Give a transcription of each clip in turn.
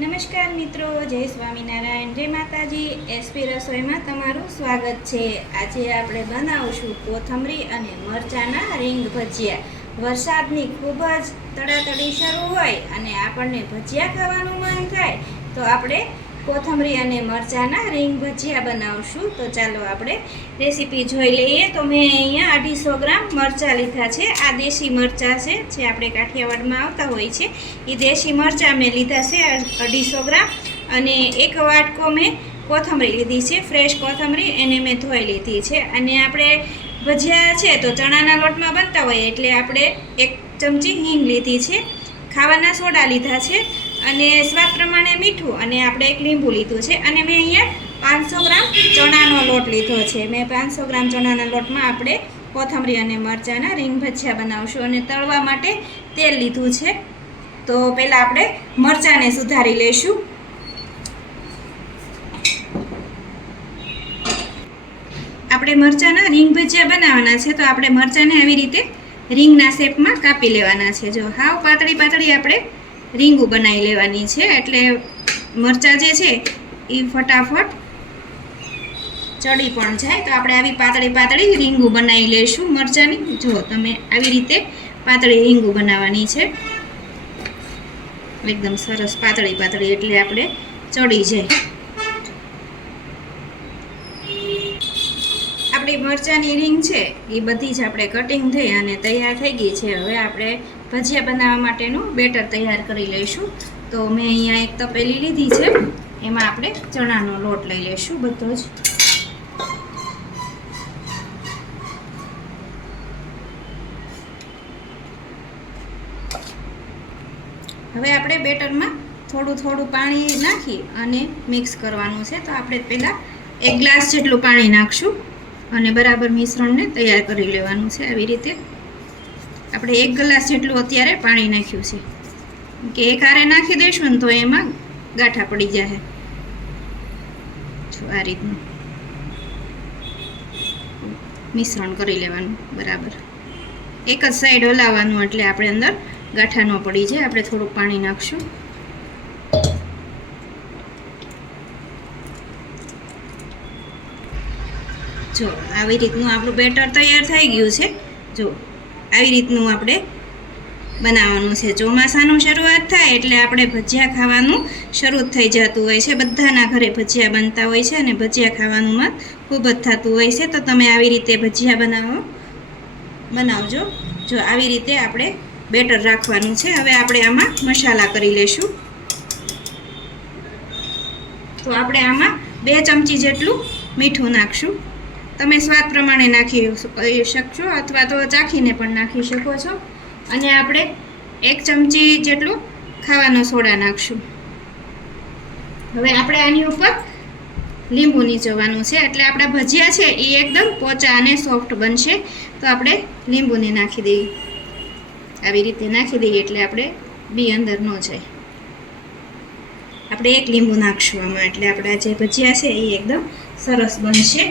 નમસ્કાર મિત્રો, જય સ્વામિનારાયણ, જય માતાજી. એસપી રસોઈમાં તમારું સ્વાગત છે. આજે આપણે બનાવશું કોથમરી અને મરચાંના રીંગ ભજીયા. વરસાદની ખૂબ જ તડાતડી શરૂ હોય અને આપણને ભજીયા ખાવાનું મન થાય તો આપણે કોથમરી અને મરચાંના રીંગ ભજીયા બનાવશું. તો ચાલો આપણે રેસીપી જોઈ લઈએ. તો મેં અહીંયા 250 ગ્રામ મરચાં લીધા છે. આ દેશી મરચાં છે, જે આપણે કાઠિયાવાડમાં આવતા હોય છે. એ દેશી મરચાં મેં લીધા છે 250 ગ્રામ. અને એક વાટકો મેં કોથમરી લીધી છે, ફ્રેશ કોથમરી, એને મેં ધોઈ લીધી છે. અને આપણે ભજીયા છે તો ચણાના લોટમાં બનતા હોય એટલે આપણે 1 ચમચી હિંગ લીધી છે, ખાવાના સોડા લીધા છે, અને સ્વાદ પ્રમાણે મીઠું, અને આપણે 1 લીંબુ લીધું છે. અને મેં અહીંયા 500 ગ્રામ ચણાનો લોટ લીધો છે. મેં 500 ગ્રામ ચણાના લોટમાં આપણે કોથમરી અને મરચાંના રીંગ ભજીયા બનાવશું. અને તળવા માટે તેલ લીધું છે. તો પહેલાં આપણે મરચાંને સુધારી લઈશું. આપણે મરચાંના રીંગ ભજીયા બનાવવાના છે તો આપણે મરચાંને આવી રીતે રીંગના શેપમાં કાપી લેવાના છે. જો હાવ પાતળી પાતળી આપણે રીંગું બનાવી લેવાની છે, એટલે મરચાં જે છે એ ફટાફટ ચડી પણ જાય. તો આપણે આવી પાતળી પાતળી રીંગું બનાવી લઈશું મરચાંની. જો તમે આવી રીતે પાતળી રીંગું બનાવવાની છે, એકદમ સરસ પાતળી પાતળી, એટલે આપણે ચડી જાય. આપણી મરચાંની રીંગ છે એ બધી જ આપણે કટિંગ થઈ અને તૈયાર થઈ ગઈ છે. હવે આપણે ભજીયા બનાવવા માટેનું બેટર તૈયાર કરી લઈશું. તો મેં અહીંયા એક તપેલી લીધી છે, એમાં આપણે ચણાનો લોટ લઈ લઈશું બધો જ. હવે આપણે બેટરમાં થોડું થોડું પાણી નાખી અને મિક્સ કરવાનું છે. તો આપણે પહેલાં 1 ગ્લાસ જેટલું પાણી નાખશું અને બરાબર મિશ્રણને તૈયાર કરી લેવાનું છે. આવી રીતે આપણે 1 ગ્લાસ જેટલું અત્યારે પાણી નાખ્યું છે, કે એક હારે નાખી દઈશું ને તો એમાં ગાંઠા પડી જાય. જો આ રીતનું મિશ્રણ કરી લેવાનું બરાબર. એક જ સાઈડ હલાવવાનું, એટલે આપણે અંદર ગાંઠા ન પડી જાય. આપણે થોડુંક પાણી નાખશું. જો આવી રીતનું આપણું બેટર તૈયાર થઈ ગયું છે. જો આવી રીતનું આપણે બનાવવાનું છે. ચોમાસાનું શરૂઆત થાય એટલે આપણે ભજીયા ખાવાનું શરૂ થઈ જતું હોય છે. બધાના ઘરે ભજીયા બનતા હોય છે અને ભજીયા ખાવાનું મન ખૂબ જ થતું હોય છે. તો તમે આવી રીતે ભજીયા બનાવજો. જો આવી રીતે આપણે બેટર રાખવાનું છે. હવે આપણે આમાં મસાલા કરી લઈશું. તો આપણે આમાં 2 ચમચી જેટલું મીઠું નાખશું. તમે સ્વાદ પ્રમાણે નાખી શકશો અથવા તો ચાખીને પણ નાખી શકો છો. અને આપણે 1 ચમચી જેટલું ખાવાનો સોડા નાખશું. હવે આપણે આની ઉપર લીંબુ નીચોવાનું છે, એટલે આપણા ભજીયા છે એ એકદમ પોચા અને સોફ્ટ બનશે. તો આપણે લીંબુને નાખી દઈએ. આવી રીતે નાખી દઈએ એટલે આપણે બી અંદર ન જાય. આપણે 1 લીંબુ નાખશું આમાં, એટલે આપણા જે ભજીયા છે એ એકદમ સરસ બનશે,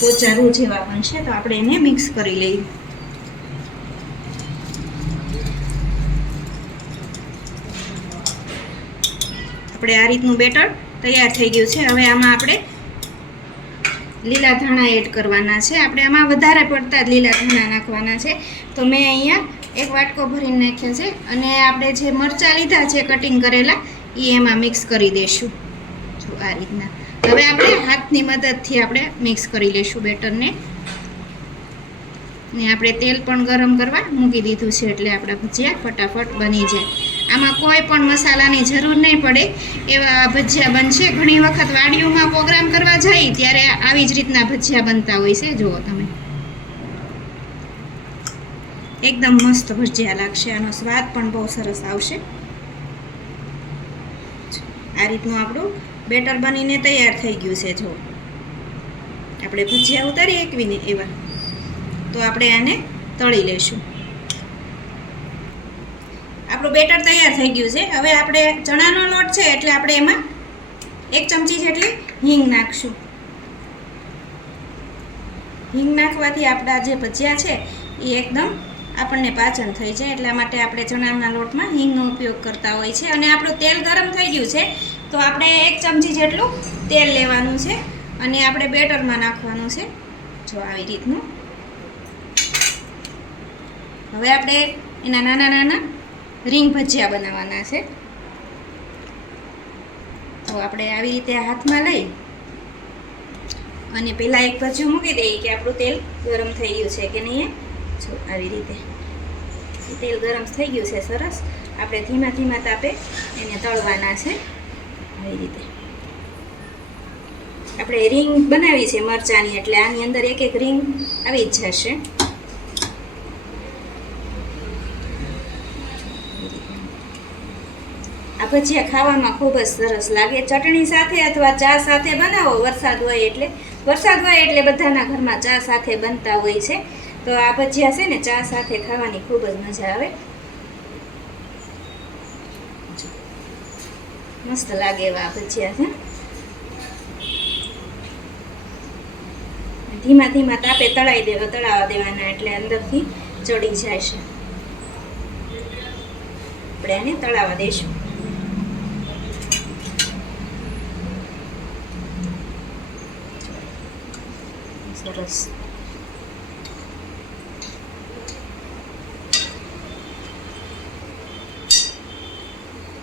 પોચા રૂ જેવા બનશે. તો આપણે એને મિક્સ કરી લઈએ. આપણે આ રીતનું બેટર તૈયાર થઈ ગયું છે. હવે આમાં આપણે લીલા ધાણા એડ કરવાના છે. આપણે આમાં વધારે પડતા જ લીલા ધાણા નાખવાના છે. તો મેં અહીંયા 1 વાટકો ભરીને નાખ્યા છે. અને આપણે જે મરચાં લીધા છે કટિંગ કરેલા, એ એમાં મિક્સ કરી દઈશું. જો આ રીતના. હવે આપણે હાથની મદદથી આપણે મિક્સ કરી લઈશું બેટરને. ને આપણે તેલ પણ ગરમ કરવા મૂકી દીધું છે, એટલે આપણા ભજીયા ફટાફટ બની જાય. આમાં કોઈ પણ મસાલાની જરૂર નહીં પડે એવા ભજીયા બનશે. ઘણી વખત વાડીઓમાં પ્રોગ્રામ કરવા જાય ત્યારે આવી જ રીતના ભજીયા બનતા હોય છે. જુઓ તમે, એકદમ મસ્ત ભજીયા લાગશે. આનો સ્વાદ પણ બહુ સરસ આવશે. આ રીતનું આપણું બેટર બનીને તૈયાર થઈ ગયું છે. જો આપણે ભજીયા ઉતારી એકવીને એવા. તો આપણે આને તળી લઈશું. આપણું બેટર તૈયાર થઈ ગયું છે. હવે આપણે ચણાનો લોટ છે એટલે આપણે એમાં 1 ચમચી જેટલી હિંગ નાખશું. હિંગ નાખવાથી આપણા જે ભજીયા છે એ એકદમ આપણને પાચન થઈ જાય. એટલા માટે આપણે ચણાના લોટમાં હિંગનો ઉપયોગ કરતા હોય છે. અને આપણું તેલ ગરમ થઈ ગયું છે તો આપણે 1 ચમચી જેટલું તેલ લેવાનું છે અને આપણે બેટરમાં નાખવાનું છે. જો આવી રીતનું. હવે આપણે એના નાના નાના રીંગ ભજીયા બનાવવાના છે. તો આપણે આવી રીતે હાથમાં લઈ અને પહેલાં એક ભજીયું મૂકી દઈએ કે આપણું તેલ ગરમ થઈ ગયું છે કે નહીં. જો આવી રીતે તેલ ગરમ થઈ ગયું છે સરસ. આપણે ધીમા ધીમા તાપે એને તળવાના છે. આવી રીતે આપણે રીંગ બનાવી છે મરચાંની, એટલે આની અંદર એક એક રીંગ આવી જ જશે. આ ભજીયા ખાવામાં ખૂબ જ સરસ લાગે. ચટણી સાથે અથવા ચા સાથે બનાવો. વરસાદ હોય એટલે બધાના ઘરમાં ચા સાથે બનતા હોય છે. તો આ ભજીયા છે ને ચા સાથે ખાવાની ખૂબ જ મજા આવે. મસ્ત લાગે એવા આ ભજીયા છે. ધીમા ધીમા તાપે તળાવવા દેવાના, એટલે અંદરથી ચડી જાય છે. આપણે આને તળાવવા દઈશું. સરસ.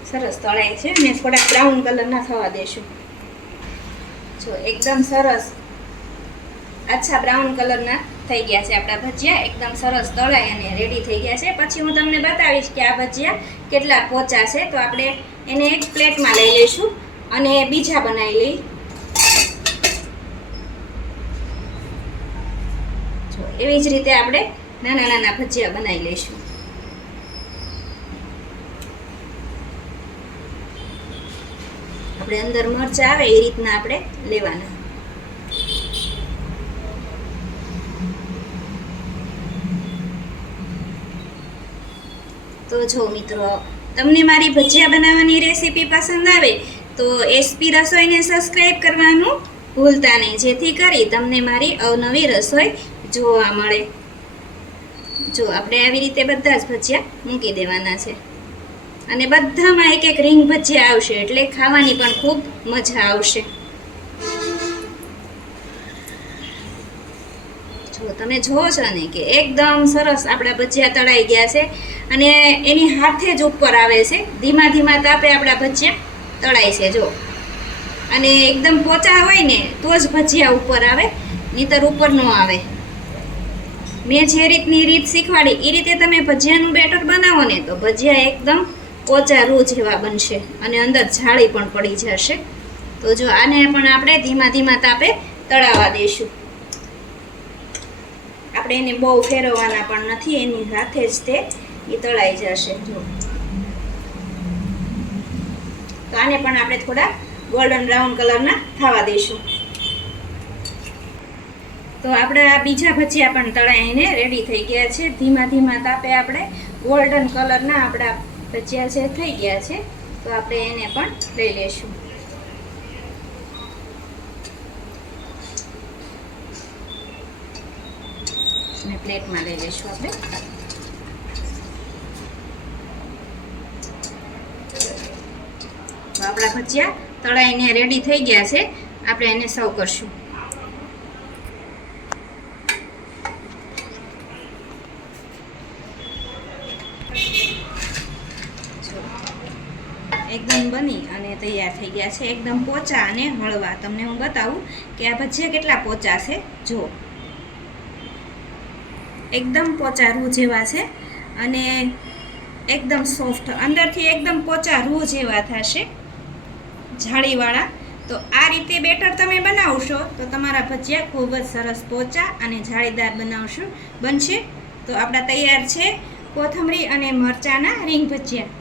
સરસ તળાય છે અને થોડાક બ્રાઉન કલરના થવા દેશું. જો એકદમ સરસ આછા બ્રાઉન કલરના થઈ ગયા છે આપણા ભજીયા. એકદમ સરસ તળાય અને રેડી થઈ ગયા છે. પછી હું તમને બતાવીશ કે આ ભજીયા કેટલા પોચા છે. તો આપણે એને એક પ્લેટમાં લઈ લઈશું અને બીજા બનાવી લઈ. જો એવી જ રીતે આપણે નાના નાના ભજીયા બનાવી લઈશું. આપણે અંદર મરચાં આવે એ રીતના આપણે લેવાના. તો જો મિત્રો, તમને મારી ભજીયા બનાવવાની રેસીપી પસંદ આવે તો એસપી રસોઈને સબસ્ક્રાઈબ કરવાનું ભૂલતા નહીં, જેથી કરી તમને મારી અવનવી રસોઈ જોવા મળે. જો આપણે આવી રીતે બધા જ ભજીયા મૂકી દેવાના છે અને બધામાં એક એક રીંગ ભજીયા આવશે, એટલે ખાવાની પણ ખૂબ મજા આવશે. જો તમે જુઓ છો ને કે એકદમ સરસ આપણા ભજીયા તળાઈ ગયા છે અને એની હાથે જ ઉપર આવે છે. ધીમા ધીમા તાપે આપણા ભજીયા તળાય છે. જો અને એકદમ પોચા હોય ને તો જ ભજીયા ઉપર આવે, નહીંતર ઉપર ન આવે. મેં જે રીતની રીત શીખવાડી એ રીતે તમે ભજીયાનું બેટર બનાવો ને તો ભજીયા એકદમ પોચા રૂ જેવા બનશે અને અંદર જાળી પણ પડી જશે. તો જો આને પણ આપણે ધીમા ધીમા તાપે તળાવવા દઈશું. આપણે એને બહુ ફેરવવાના પણ નથી, એની સાથે જ તે તળાઈ જશે. જો તો આને પણ આપણે થોડા ગોલ્ડન બ્રાઉન કલરના થવા દઈશું. તો આપણા બીજા ભજીયા પણ તળાઈને રેડી થઈ ગયા છે. ધીમા ધીમા તાપે આપણે ગોલ્ડન કલરના આપણા ભજીયા છે થઈ ગયા છે. તો આપણે એને પણ લઈ લઈશું. અને પ્લેટમાં લઈ લઈશું આપણે. તો આપણા ભજીયા તળાઈને રેડી થઈ ગયા છે. આપણે એને સર્વ કરશું. એકદમ બની અને તૈયાર થઈ ગયા છે. એકદમ પોચા અને હળવા. તમને હું બતાવું કે આ ભજીયા કેટલા પોચા છે. જો એકદમ પોચા રૂ જેવા છે અને એકદમ સોફ્ટ, અંદરથી એકદમ પોચા રૂ જેવા થશે, જાળીવાળા. તો આ રીતે બેટર તમે બનાવશો તો તમારા ભજીયા ખૂબ જ સરસ પોચા અને જાળીદાર બનશે. તો આપણા તૈયાર છે કોથમરી અને મરચાંના રીંગ ભજીયા.